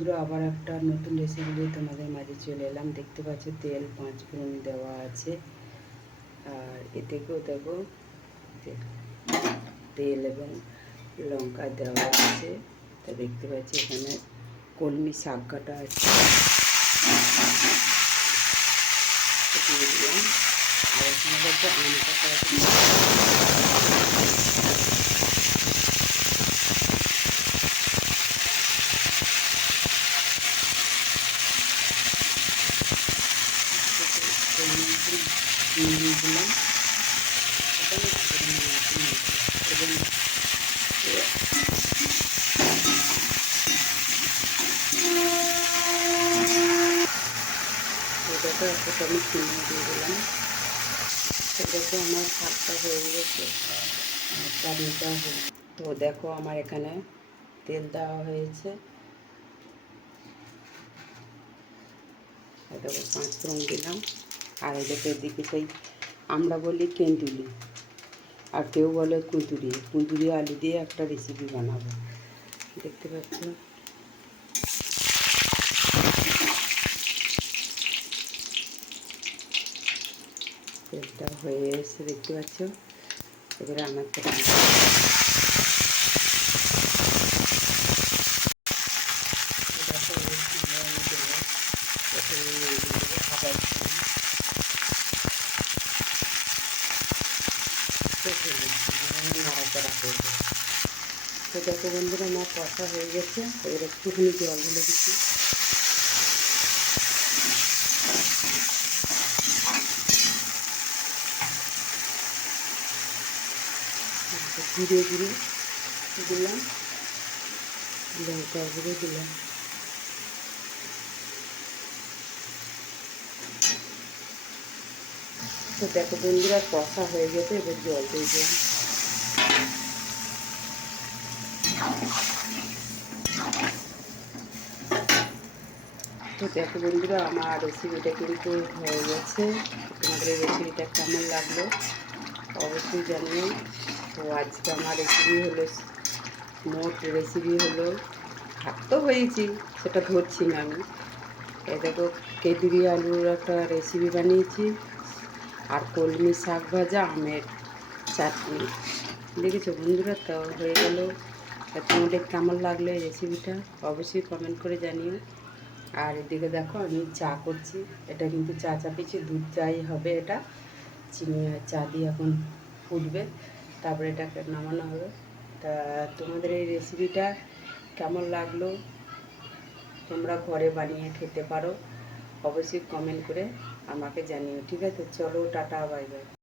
বন্ধুরা, আবার একটা নতুন রেসিপি নিয়ে তোমাদের মাঝে চলে এলাম। দেখতে পাচ্ছ তেল 5 ফোড়ন দেওয়া আছে, আর এতেকেও দেখো তেল এবং লঙ্কা দেওয়া আছে। তা দেখতে পাচ্ছি এখানে কলমি শাক কাটা আছে, দিয়ে দিলাম। আর এখানে দেখো আম কাটা আছে, দিয়ে দিলাম। এবং এটাকে একটা চামচ চিনি দিয়ে দিলাম। তো দেখো আমার শাকটা হয়ে গেছে, চাটনিটা হয়ে। তো দেখো আমার এখানে তেল দেওয়া হয়েছে, দেখো 5 ফোড়ন দিলাম। আর এটাকে এদিকে সেই আমরা বলি কেঁদুলি, আর কেউ বলে কুঁদুরি। কুঁদুরি আলু দিয়ে একটা রেসিপি বানাবো। দেখতে পাচ্ছ তেলটা হয়ে এসে, দেখতে পাচ্ছ। এবারে আমার নাড়াচাড়া করবো। তো দেখো বন্ধুরা, আমার কষা হয়ে গেছে। এবার একটুখানি জল ঢেলে দিচ্ছি। ধীরে ধীরে দিলাম, লঙ্কা গুঁড়ো দিলাম। তো দেখো বন্ধুরা, কষা হয়ে গেছে। এবার জল দিয়ে দিলাম। তো দেখো বন্ধুরা, আমার রেসিপিটা কিন্তু হয়ে গেছে। তোমাদের এই রেসিপিটা কেমন লাগলো অবশ্যই জানিও। তো আজকে আমার রেসিপি হলো, মোট রেসিপি হলো, ভাত তো হয়েছি, সেটা ধরছি না আমি। এ দেখো কেঁদুরি আলুর একটা রেসিপি বানিয়েছি, আর কলমি শাক ভাজা, আমের চাটনি। দেখেছো বন্ধুরা, তো হয়ে গেল। তোমাদের কেমন লাগলো এই রেসিপিটা অবশ্যই কমেন্ট করে জানিও। আর এদিকে দেখো আমি চা করছি। এটা কিন্তু চা চাপিয়েছি, দুধ চাই হবে। এটা চিনি আর চা দিয়ে এখন ফুটবে, তারপরে এটাকে নামানো হবে। তা তোমাদের এই রেসিপিটা কেমন লাগলো, তোমরা ঘরে বানিয়ে খেতে পারো, অবশ্যই কমেন্ট করে আমাকে জানিও। ঠিক আছে, চলো টাটা, বাই বাই।